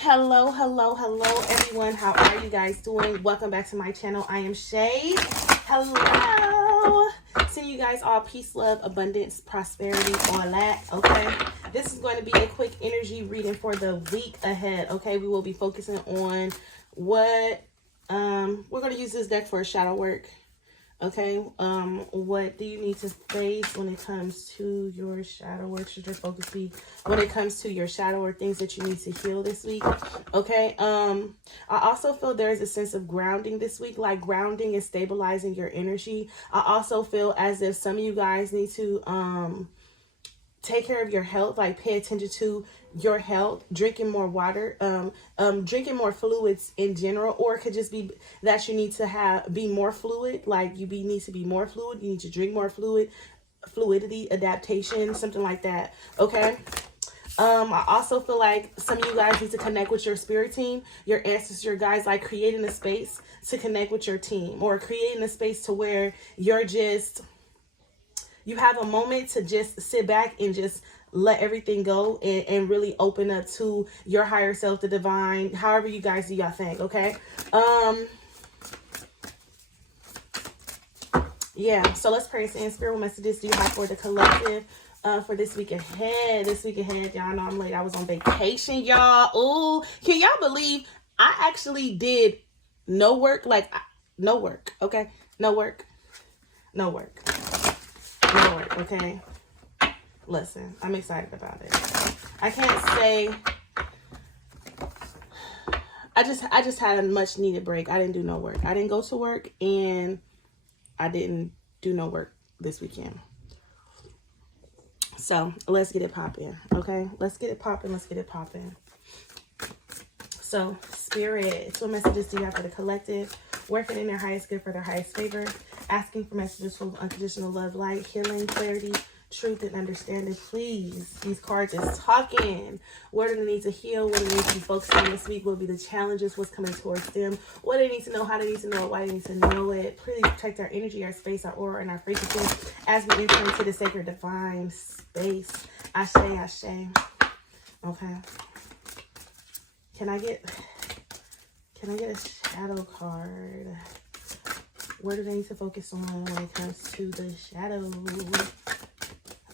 Hello, hello, hello, everyone. How are you guys doing? Welcome back to my channel. I am Shay. Hello. Sending you guys all peace, love, abundance, prosperity, all that. Okay. This is going to be a quick energy reading for the week ahead. Okay. We will be focusing on what we're going to use this deck for shadow work. Okay, what do you need to face when it comes to your shadow work? Should your focus be when it comes to your shadow or things that you need to heal this week? Okay, I also feel there's a sense of grounding this week, like grounding and stabilizing your energy. I also feel as if some of you guys need to take care of your health, like pay attention to your health, drinking more water, drinking more fluids in general, or it could just be that you need to be more fluid, like need to be more fluid, you need to drink more fluidity, adaptation, something like that. Okay. I also feel like some of you guys need to connect with your spirit team, your ancestors, your guys, like creating a space to connect with your team, or creating a space to where you have a moment to just sit back and just let everything go and really open up to your higher self, the divine, however you guys do your thing. Okay. Yeah. So let's pray. And spirit, what messages do you have for the collective for this week ahead? Y'all know I'm late. I was on vacation, y'all. Ooh, can y'all believe I actually did no work? Like no work. Okay. No work. Okay, listen, I'm excited about it. I can't say I just had a much needed break. I didn't do no work. I didn't go to work, and I didn't do no work this weekend. So let's get it popping. Okay, let's get it popping. So spirit, what messages do you have for the collective? Working in their highest good for their highest favor. Asking for messages from unconditional love, light, healing, clarity, truth, and understanding. Please, these cards is talking. What do they need to heal? What do they need to be focused on this week? What will be the challenges? What's coming towards them? What do they need to know? How do they need to know it? Why do they need to know it? Please protect our energy, our space, our aura, and our frequency as we enter into the sacred divine space. Ashe, ashe. Okay. Can I get a shadow card? What do they need to focus on when it comes to the shadow?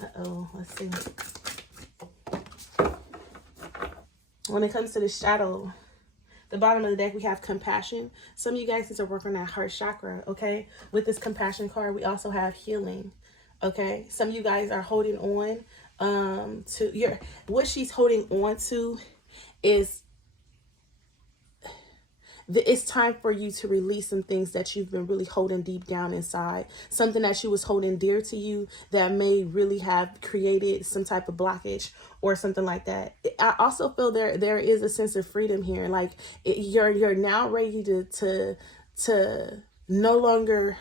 Uh-oh, let's see. When it comes to the shadow, the bottom of the deck, we have compassion. Some of you guys need to work on that heart chakra, okay? With this compassion card, we also have healing, okay? Some of you guys are holding on what she's holding on to is it's time for you to release some things that you've been really holding deep down inside. Something that you was holding dear to you that may really have created some type of blockage or something like that. I also feel there is a sense of freedom here. Like you're now ready to no longer,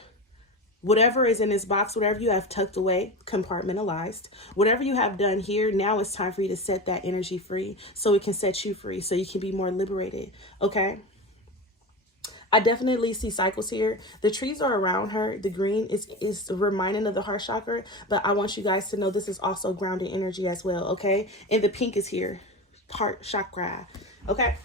whatever is in this box, whatever you have tucked away, compartmentalized, whatever you have done here, now it's time for you to set that energy free so it can set you free, so you can be more liberated. Okay. I definitely see cycles here. The trees are around her. The green is reminding of the heart chakra, but I want you guys to know this is also grounding energy as well, okay? And the pink is here, heart chakra, okay?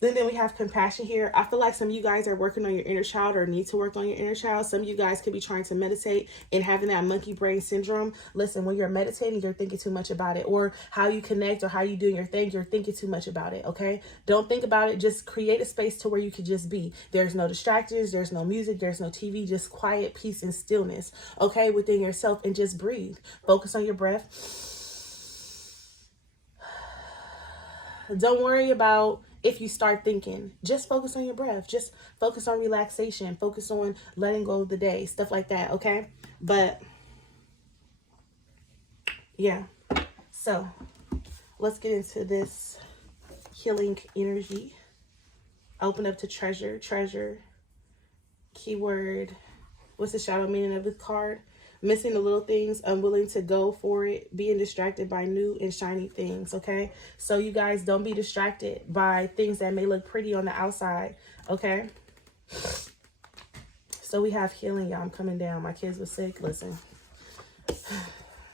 Then we have compassion here. I feel like some of you guys are working on your inner child or need to work on your inner child. Some of you guys could be trying to meditate and having that monkey brain syndrome. Listen, when you're meditating, you're thinking too much about it, or how you connect or how you doing your thing, you're thinking too much about it, okay? Don't think about it. Just create a space to where you can just be. There's no distractions. There's no music. There's no TV. Just quiet, peace, and stillness, okay, within yourself, and just breathe. Focus on your breath. Don't worry about if you start thinking. Just focus on your breath. Just focus on relaxation. Focus on letting go of the day. Stuff like that, okay? But, yeah. So, let's get into this healing energy. Open up to treasure. Treasure. Keyword. What's the shadow meaning of the card? Missing the little things, unwilling to go for it, being distracted by new and shiny things, okay? So you guys, don't be distracted by things that may look pretty on the outside, okay? So we have healing, y'all. I'm coming down. My kids were sick. Listen.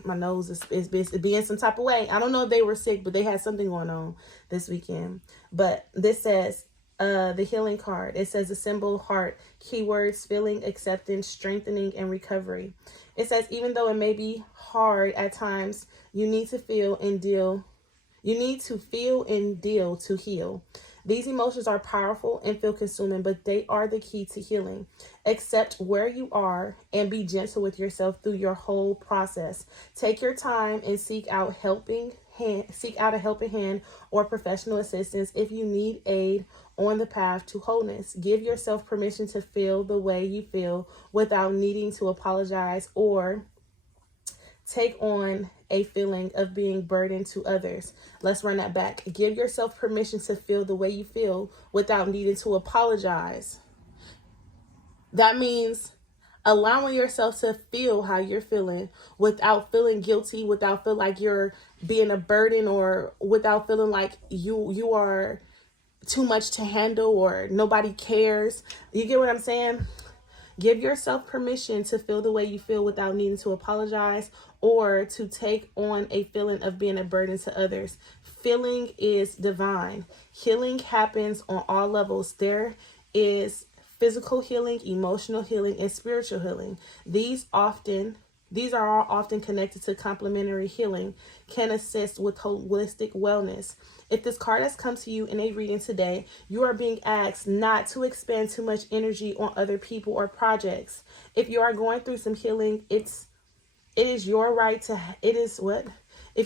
my nose is being some type of way. I don't know if they were sick, but they had something going on this weekend. But this says, the healing card. It says the symbol heart, keywords, feeling, acceptance, strengthening, and recovery. It says, even though it may be hard at times, you need to feel and deal. You need to feel and deal to heal. These emotions are powerful and feel consuming, but they are the key to healing. Accept where you are and be gentle with yourself through your whole process. Take your time and seek out a helping hand or professional assistance if you need aid on the path to wholeness. Give yourself permission to feel the way you feel without needing to apologize or take on a feeling of being burdened to others. Let's run that back. Give yourself permission to feel the way you feel without needing to apologize. That means allowing yourself to feel how you're feeling without feeling guilty, without feeling like you're being a burden, or without feeling like you are too much to handle or nobody cares. You get what I'm saying? Give yourself permission to feel the way you feel without needing to apologize or to take on a feeling of being a burden to others. Feeling is divine. Healing happens on all levels. There is physical healing, emotional healing, and spiritual healing. These are all often connected to complementary healing, can assist with holistic wellness. If this card has come to you in a reading today, you are being asked not to expend too much energy on other people or projects. If you are going through some healing, if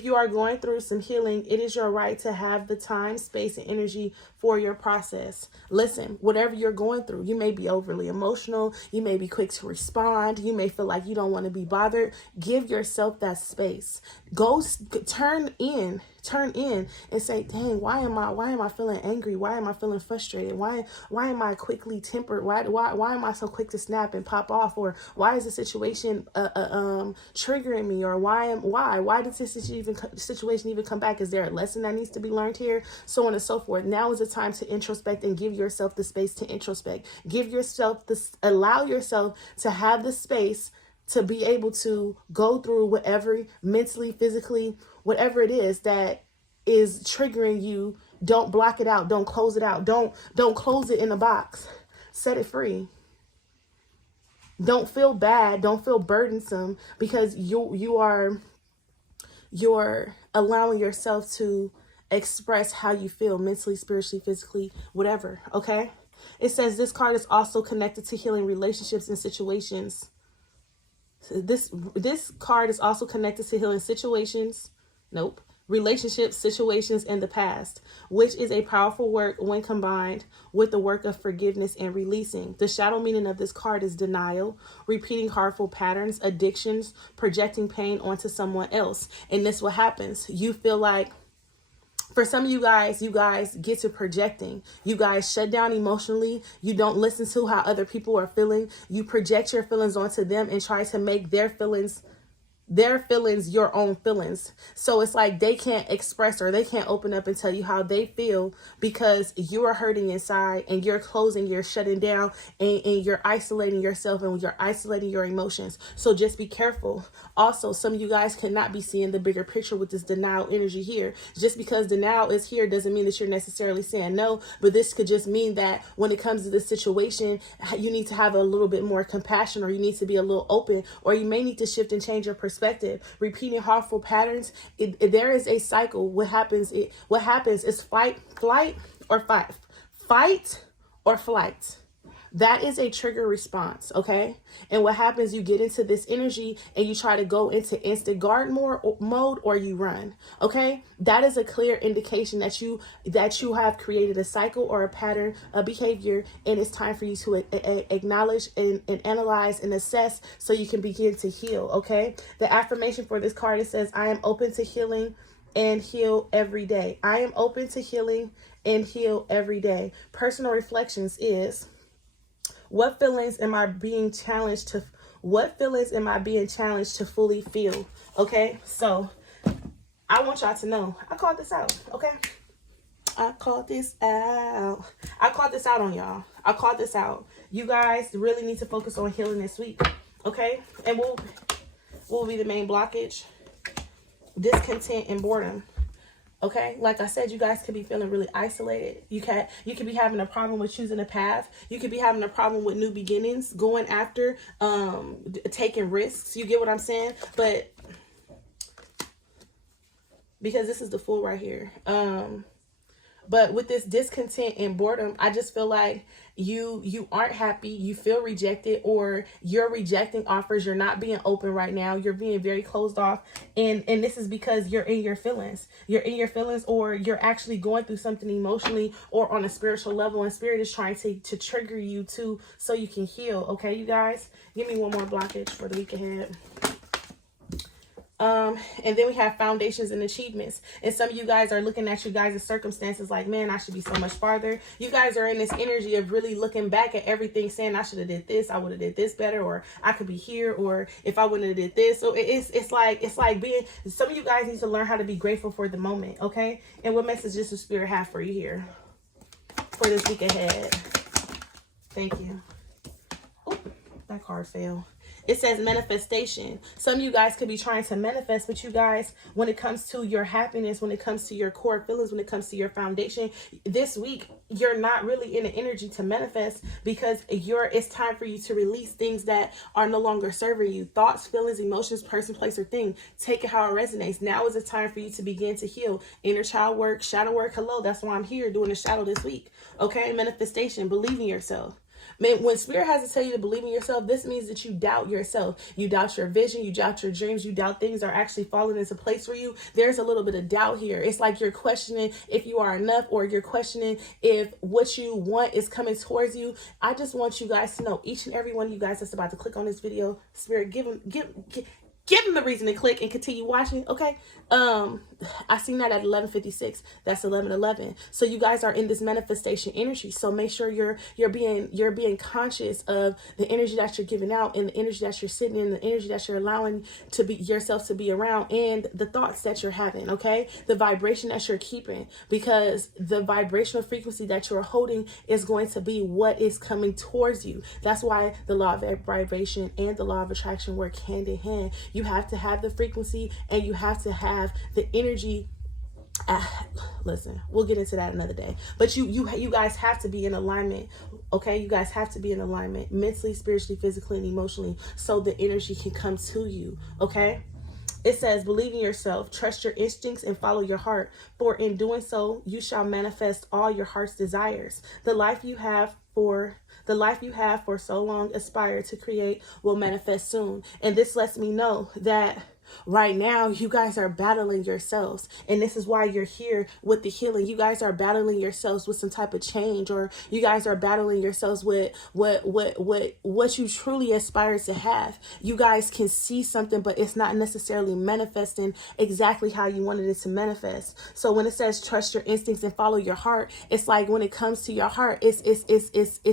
you are going through some healing, it is your right to have the time, space, and energy for your process. Listen, whatever you're going through, you may be overly emotional. You may be quick to respond. You may feel like you don't want to be bothered. Give yourself that space. Go turn in and say, dang, why am I feeling angry? Why am I feeling frustrated? Why am I quickly tempered? Why am I so quick to snap and pop off? Or why is the situation triggering me? Or why did this situation even come back? Is there a lesson that needs to be learned here? So on and so forth. Now is the time to introspect and give yourself the space to introspect. Allow yourself to have the space to be able to go through whatever mentally, physically, whatever it is that is triggering you. Don't block it out. Don't close it out. Don't close it in a box. Set it free. Don't feel bad. Don't feel burdensome because you're allowing yourself to express how you feel mentally, spiritually, physically, whatever. Okay. It says this card is also connected to healing relationships and situations. This card is also connected to healing relationships, situations, and the past, which is a powerful work when combined with the work of forgiveness and releasing. The shadow meaning of this card is denial, repeating harmful patterns, addictions, projecting pain onto someone else. And this what happens. You feel like, for some of you guys get to projecting. You guys shut down emotionally. You don't listen to how other people are feeling. You project your feelings onto them and try to make their feelings your own feelings. So it's like they can't express or they can't open up and tell you how they feel because you are hurting inside and you're closing, you're shutting down, and you're isolating yourself and you're isolating your emotions. So just be careful. Also, some of you guys cannot be seeing the bigger picture with this denial energy here. Just because denial is here doesn't mean that you're necessarily saying no, but this could just mean that when it comes to this situation, you need to have a little bit more compassion, or you need to be a little open, or you may need to shift and change your perspective. Repeating harmful patterns, there is a cycle. What happens is fight or flight. That is a trigger response, okay? And what happens, you get into this energy and you try to go into instant guard mode or you run, okay? That is a clear indication that you have created a cycle or a pattern of behavior, and it's time for you to acknowledge and analyze and assess so you can begin to heal, okay? The affirmation for this card, it says, I am open to healing and heal every day. I am open to healing and heal every day. Personal reflections is, what feelings am I being challenged to fully feel? Okay, so I want y'all to know, I called this out, okay? I called this out on y'all. I called this out. You guys really need to focus on healing this week, okay? And what will be the main blockage? discontent and boredom. Okay, like I said, you guys could be feeling really isolated. You could be having a problem with choosing a path. You could be having a problem with new beginnings, going after, taking risks. You get what I'm saying? But because this is the Fool right here. But with this discontent and boredom, I just feel like you aren't happy, you feel rejected, or you're rejecting offers. You're not being open right now. You're being very closed off. And this is because you're in your feelings. You're in your feelings, or you're actually going through something emotionally or on a spiritual level, and spirit is trying to trigger you so you can heal. Okay, you guys? Give me one more blockage for the week ahead. And then we have foundations and achievements. And some of you guys are looking at you guys' circumstances like, man, I should be so much farther. You guys are in this energy of really looking back at everything, saying I should have did this, I would have did this better, or I could be here, or if I wouldn't have did this. So it's like being, some of you guys need to learn how to be grateful for the moment, okay? And what message does the spirit have for you here for this week ahead? Thank you. Oh, that card fell. It says manifestation. Some of you guys could be trying to manifest, but you guys, when it comes to your happiness, when it comes to your core feelings, when it comes to your foundation, this week, you're not really in the energy to manifest, because it's time for you to release things that are no longer serving you. Thoughts, feelings, emotions, person, place, or thing. Take it how it resonates. Now is the time for you to begin to heal. Inner child work, shadow work. Hello, that's why I'm here doing the shadow this week. Okay, manifestation, believe in yourself. Man, when spirit has to tell you to believe in yourself, this means that you doubt yourself. You doubt your vision. You doubt your dreams. You doubt things are actually falling into place for you. There's a little bit of doubt here. It's like you're questioning if you are enough, or you're questioning if what you want is coming towards you. I just want you guys to know, each and every one of you guys that's about to click on this video, spirit, give them the reason to click and continue watching. Okay. I seen that at 11:56. That's 11:11. So you guys are in this manifestation energy. So make sure you're being conscious of the energy that you're giving out, and the energy that you're sitting in, the energy that you're allowing to be yourself to be around, and the thoughts that you're having. Okay. The vibration that you're keeping, because the vibrational frequency that you're holding is going to be what is coming towards you. That's why the law of vibration and the law of attraction work hand in hand. You have to have the frequency, and you have to have the energy. Listen, we'll get into that another day. But you guys have to be in alignment. Okay, you guys have to be in alignment mentally, spiritually, physically, and emotionally, so the energy can come to you. Okay. It says, believe in yourself, trust your instincts, and follow your heart. For in doing so, you shall manifest all your heart's desires. The life you have for so long aspired to create will manifest soon. And this lets me know that right now you guys are battling yourselves, and this is why you're here with the healing. You guys are battling yourselves with some type of change, or you guys are battling yourselves with what you truly aspire to have. You guys can see something, but it's not necessarily manifesting exactly how you wanted it to manifest. So when it says trust your instincts and follow your heart, it's like when it comes to your heart, it's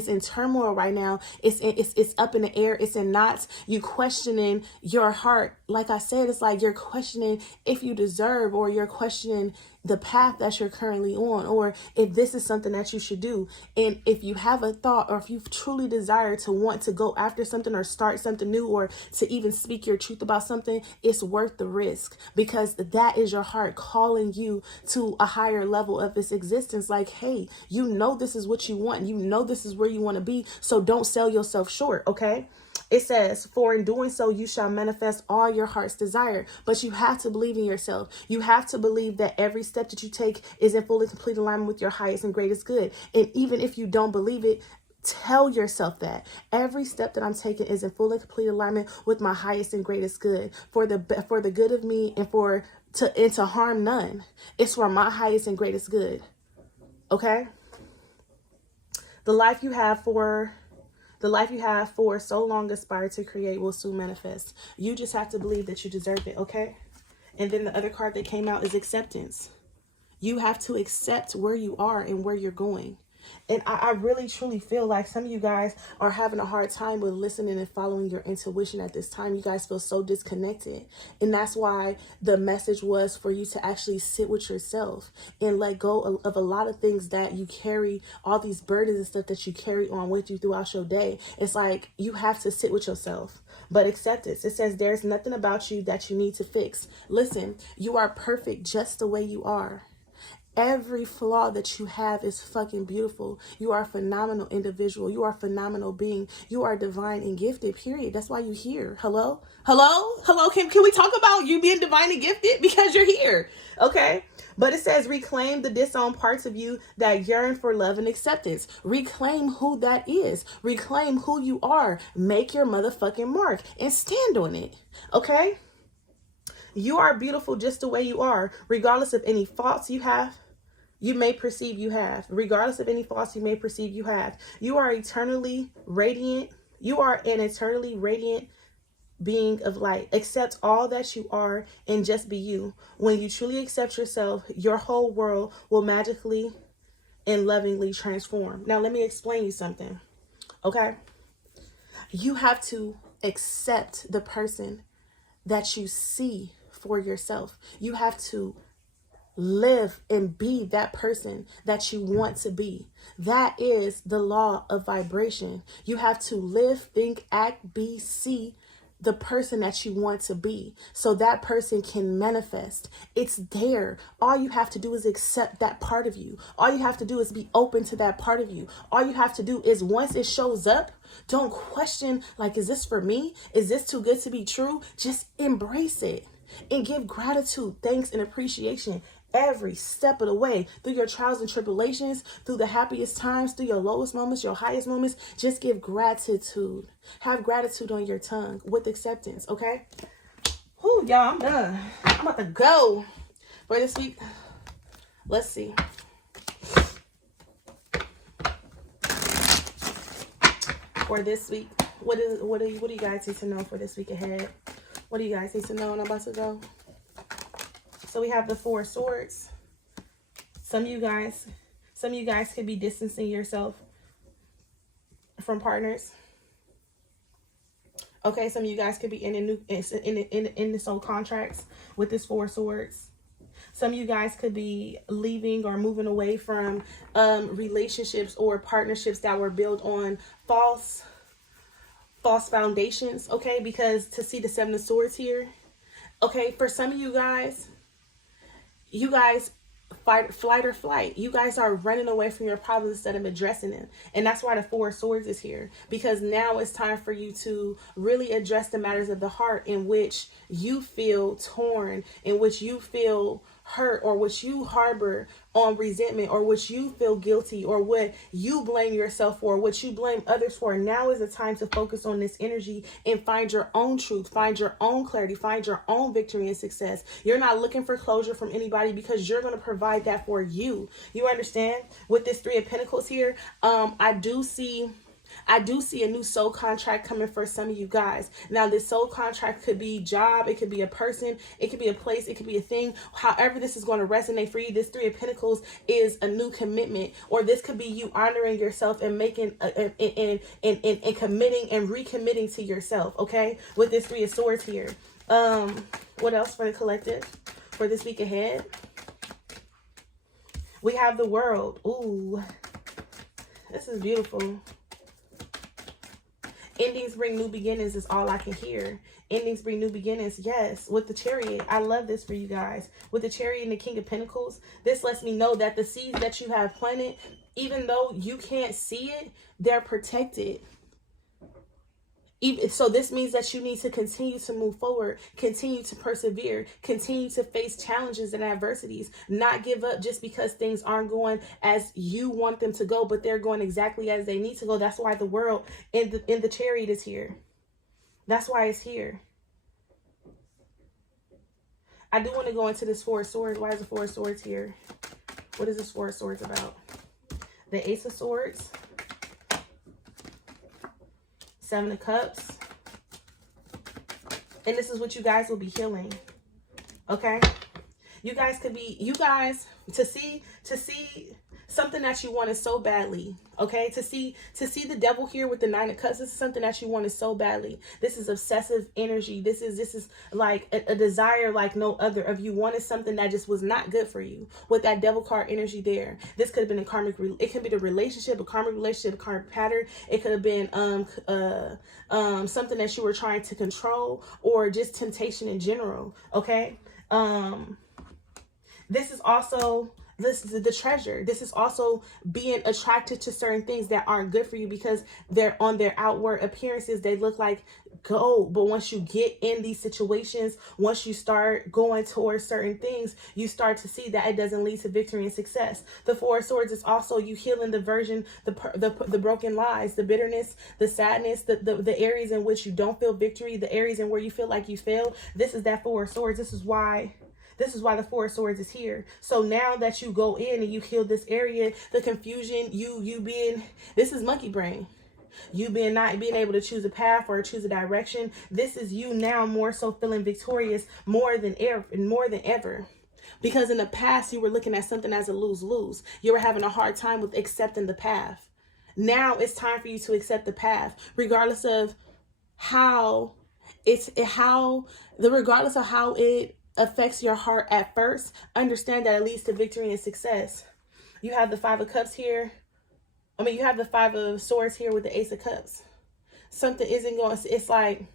in turmoil right now. It's up in the air. It's in knots. You questioning your heart. Like I said, it's like you're questioning if you deserve, or you're questioning the path that you're currently on, or if this is something that you should do. And if you have a thought, or if you truly desire to want to go after something, or start something new, or to even speak your truth about something, it's worth the risk, because that is your heart calling you to a higher level of its existence. Like, hey, you know this is what you want. You know this is where you want to be. So don't sell yourself short, okay? It says, for in doing so, you shall manifest all your heart's desire. But you have to believe in yourself. You have to believe that every step that you take is in full and complete alignment with your highest and greatest good. And even if you don't believe it, tell yourself that every step that I'm taking is in full and complete alignment with my highest and greatest good, for the good of me, and to harm none. It's for my highest and greatest good. Okay? The life you have for so long aspired to create will soon manifest. You just have to believe that you deserve it, okay? And then the other card that came out is acceptance. You have to accept where you are and where you're going. And I really truly feel like some of you guys are having a hard time with listening and following your intuition at this time. You guys feel so disconnected. And that's why the message was for you to actually sit with yourself and let go of a lot of things that you carry, all these burdens and stuff that you carry on with you throughout your day. It's like you have to sit with yourself. but acceptance. It says there's nothing about you that you need to fix. Listen, you are perfect just the way you are. Every flaw that you have is fucking beautiful. You are a phenomenal individual. You are a phenomenal being. You are divine and gifted, period. That's why you're here. Hello? Hello? Hello? Can we talk about you being divine and gifted? Because you're here. Okay? But it says reclaim the disowned parts of you that yearn for love and acceptance. Reclaim who that is. Reclaim who you are. Make your motherfucking mark and stand on it. Okay? You are beautiful just the way you are, regardless of any faults you may perceive you have. Regardless of any faults you may perceive you have. You are eternally radiant. You are an eternally radiant being of light. Accept all that you are and just be you. When you truly accept yourself, your whole world will magically and lovingly transform. Now, let me explain you something. Okay? You have to accept the person that you see for yourself. You have to live and be that person that you want to be. That is the law of vibration. You have to live, think, act, be, see the person that you want to be so that person can manifest. It's there. All you have to do is accept that part of you. All you have to do is be open to that part of you. All you have to do is once it shows up, don't question like, is this for me? Is this too good to be true? Just embrace it and give gratitude, thanks, and appreciation every step of the way, through your trials and tribulations, through the happiest times, through your lowest moments, your highest moments. Just give gratitude. Have gratitude on your tongue with acceptance, okay? Whew, y'all, I'm done. I'm about to go for this week. Let's see. For this week, what do you guys need to know for this week ahead? What do you guys need to know? And I'm about to go. So we have the Four of Swords. Some of you guys could be distancing yourself from partners. Okay, some of you guys could be in this old contracts with this Four of Swords. Some of you guys could be leaving or moving away from relationships or partnerships that were built on false foundations. Okay, because to see the Seven of Swords here. Okay, for some of you guys flight or flight. You guys are running away from your problems instead of addressing them. And that's why the Four of Swords is here. Because now it's time for you to really address the matters of the heart in which you feel torn, in which you feel hurt, or which you harbor on resentment, or which you feel guilty, or what you blame yourself for, what you blame others for. Now is the time to focus on this energy and find your own truth, find your own clarity, find your own victory and success. You're not looking for closure from anybody because you're going to provide that for you. You understand? With this Three of Pentacles here, I do see a new soul contract coming for some of you guys. Now, this soul contract could be job, it could be a person, it could be a place, it could be a thing. However this is going to resonate for you, this Three of Pentacles is a new commitment, or this could be you honoring yourself and making and committing and recommitting to yourself. Okay, with this Three of Swords here. What else for the collective for this week ahead? We have the World. Ooh, this is beautiful. Endings bring new beginnings is all I can hear. Endings bring new beginnings. Yes. With the Chariot. I love this for you guys. With the Chariot and the King of Pentacles, this lets me know that the seeds that you have planted, even though you can't see it, they're protected. So this means that you need to continue to move forward, continue to persevere, continue to face challenges and adversities, not give up just because things aren't going as you want them to go, but they're going exactly as they need to go. That's why the World in the Chariot is here. That's why it's here. I do want to go into this Four of Swords. Why is the Four of Swords here? What is this Four of Swords about? The Ace of Swords. Seven of Cups. And this is what you guys will be healing. Okay? You guys could be, you guys, to see something that you wanted so badly, okay? To see the devil here with the Nine of Cups. This is something that you wanted so badly. This is obsessive energy. This is like a desire like no other of you wanted something that just was not good for you with that devil card energy there. This could have been a karmic, it could be the relationship, a karmic relationship, a karmic pattern. It could have been something that you were trying to control, or just temptation in general, okay? This is also, this is the treasure. This is also being attracted to certain things that aren't good for you because they're on their outward appearances. They look like gold. But once you get in these situations, once you start going towards certain things, you start to see that it doesn't lead to victory and success. The Four of Swords is also you healing the version, the broken lies, the bitterness, the sadness, the areas in which you don't feel victory, the areas in where you feel like you failed. This is that Four of Swords. This is why the Four of Swords is here. So now that you go in and you heal this area, the confusion, you being, this is monkey brain. You being not being able to choose a path or choose a direction. This is you now more so feeling victorious more than ever. Because in the past, you were looking at something as a lose-lose. You were having a hard time with accepting the path. Now it's time for you to accept the path, regardless of how regardless of how it affects your heart at first. Understand that it leads to victory and success. You have the Five of Cups here. You have the Five of Swords here with the Ace of Cups. Something isn't going, it's like,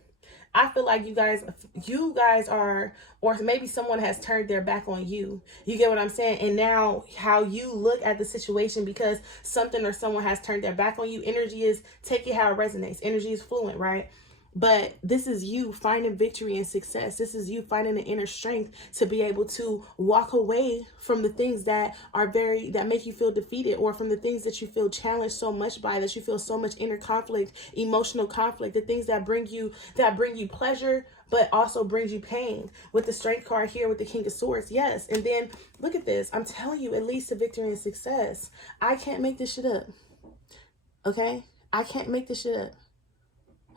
I feel like you guys are, or maybe someone has turned their back on you. You get what I'm saying? And now how you look at the situation because something or someone has turned their back on you, energy is, take it how it resonates. Energy is fluent, right? But this is you finding victory and success. This is you finding the inner strength to be able to walk away from the things that make you feel defeated, or from the things that you feel challenged so much by, that you feel so much inner conflict, emotional conflict, the things that bring you pleasure, but also brings you pain. With the Strength card here with the King of Swords. Yes. And then look at this. I'm telling you, it leads to victory and success. I can't make this shit up. Okay? I can't make this shit up.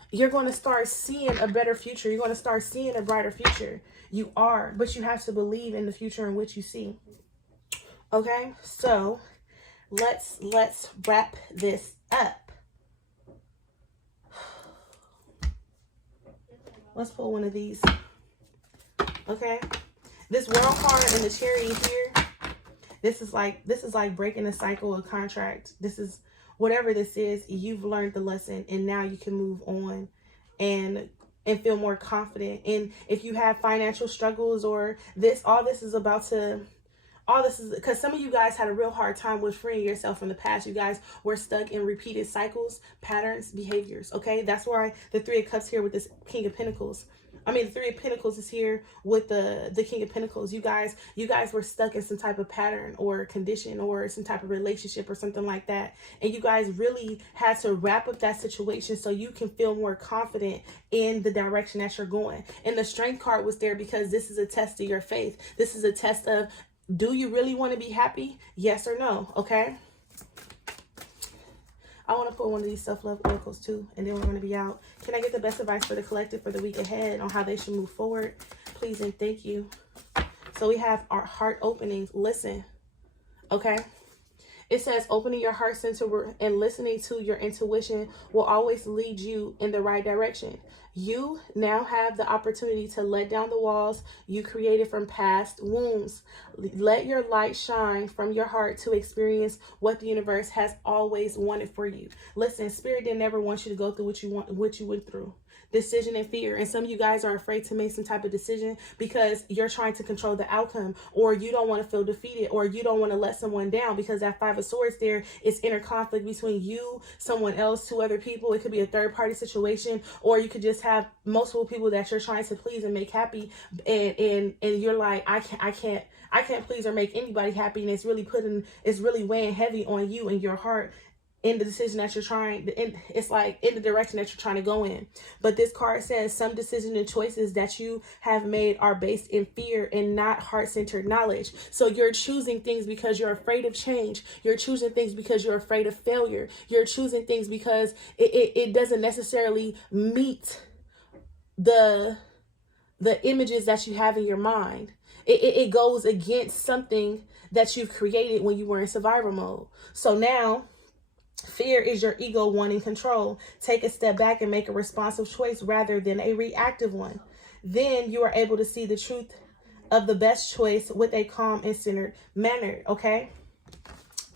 You're going to start seeing a better future. You're going to start seeing a brighter future. You are, but you have to believe in the future in which you see. Okay, so let's wrap this up. Let's pull one of these. Okay, this World card and the Chariot here. This is like breaking a cycle, a contract. This is, whatever this is, you've learned the lesson and now you can move on and feel more confident. And if you have financial struggles or all this is because some of you guys had a real hard time with freeing yourself from the past. You guys were stuck in repeated cycles, patterns, behaviors. Okay, that's why the Three of Cups here with this King of Pentacles. The Three of Pentacles is here with the King of Pentacles. You guys were stuck in some type of pattern or condition or some type of relationship or something like that. And you guys really had to wrap up that situation so you can feel more confident in the direction that you're going. And the Strength card was there because this is a test of your faith. This is a test of, do you really want to be happy? Yes or no? Okay. I want to put one of these self-love oracles too, and then we're going to be out. Can I get the best advice for the collective for the week ahead on how they should move forward? Please and thank you. So we have our heart openings. Listen, okay? It says opening your heart center and listening to your intuition will always lead you in the right direction. You now have the opportunity to let down the walls you created from past wounds. Let your light shine from your heart to experience what the universe has always wanted for you. Listen, Spirit didn't ever want you to go through what you went through. Decision and fear. And some of you guys are afraid to make some type of decision because you're trying to control the outcome, or you don't want to feel defeated, or you don't want to let someone down, because that Five of Swords there is inner conflict between you, someone else, two other people. It could be a third party situation, or you could just have multiple people that you're trying to please and make happy. And you're like, I can't please or make anybody happy. And it's really weighing heavy on you and your heart in the decision that you're it's like in the direction that you're trying to go in. But this card says some decisions and choices that you have made are based in fear and not heart-centered knowledge. So you're choosing things because you're afraid of change. You're choosing things because you're afraid of failure. You're choosing things because it doesn't necessarily meet the images that you have in your mind. It goes against something that you've created when you were in survival mode. So now, fear is your ego wanting control. Take a step back and make a responsive choice rather than a reactive one. Then you are able to see the truth of the best choice with a calm and centered manner, okay?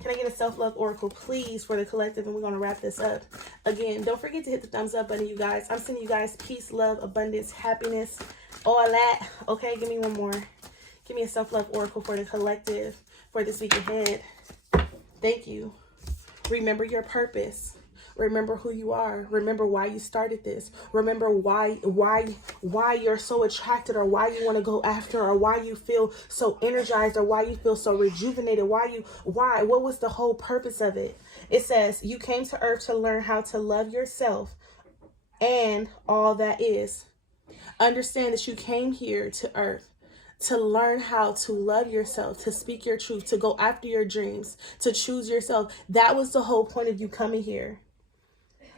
Can I get a self-love oracle, please, for the collective? And we're going to wrap this up. Again, don't forget to hit the thumbs up button, you guys. I'm sending you guys peace, love, abundance, happiness, all that. Okay, give me one more. Give me a self-love oracle for the collective for this week ahead. Thank you. Remember your purpose. Remember who you are. Remember why you started this. Remember why you're so attracted, or why you want to go after, or why you feel so energized, or why you feel so rejuvenated. What was the whole purpose of it? It says you came to earth to learn how to love yourself and all that is. Understand that you came here to earth to learn how to love yourself, to speak your truth, to go after your dreams, to choose yourself. That was the whole point of you coming here.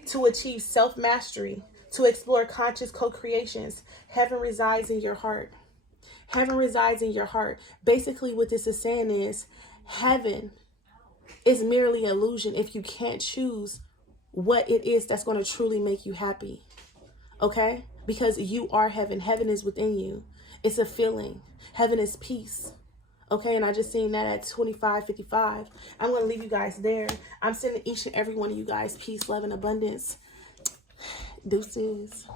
To achieve self-mastery, to explore conscious co-creations. Heaven resides in your heart. Heaven resides in your heart. Basically, what this is saying is heaven is merely an illusion if you can't choose what it is that's going to truly make you happy. Okay? Because you are heaven. Heaven is within you. It's a feeling. Heaven is peace. Okay, and I just seen that at 25:55. I'm going to leave you guys there. I'm sending each and every one of you guys peace, love, and abundance. Deuces.